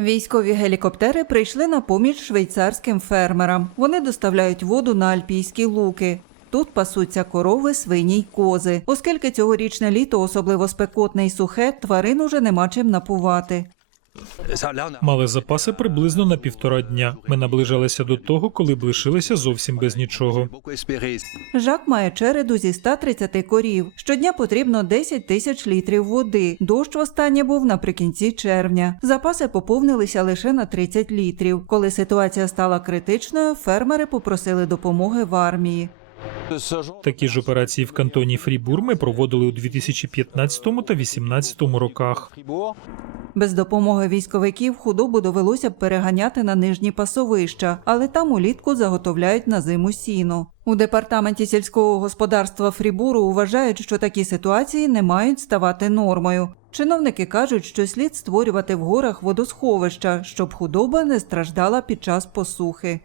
Військові гелікоптери прийшли на поміч швейцарським фермерам. Вони доставляють воду на альпійські луки. Тут пасуться корови, свині й кози. Оскільки цьогорічне літо особливо спекотне й сухе, тварин уже нема чим напувати. Мали запаси приблизно на півтора дня. Ми наближалися до того, коли б лишилися зовсім без нічого. Жак має череду зі 130 корів. Щодня потрібно 10 тисяч літрів води. Дощ востаннє був наприкінці червня. Запаси поповнилися лише на 30 літрів. Коли ситуація стала критичною, фермери попросили допомоги в армії. Такі ж операції в кантоні Фрібур ми проводили у 2015 та 2018 роках. Без допомоги військовиків худобу довелося б переганяти на нижні пасовища, але там улітку заготовляють на зиму сіно. У департаменті сільського господарства Фрібуру вважають, що такі ситуації не мають ставати нормою. Чиновники кажуть, що слід створювати в горах водосховища, щоб худоба не страждала під час посухи.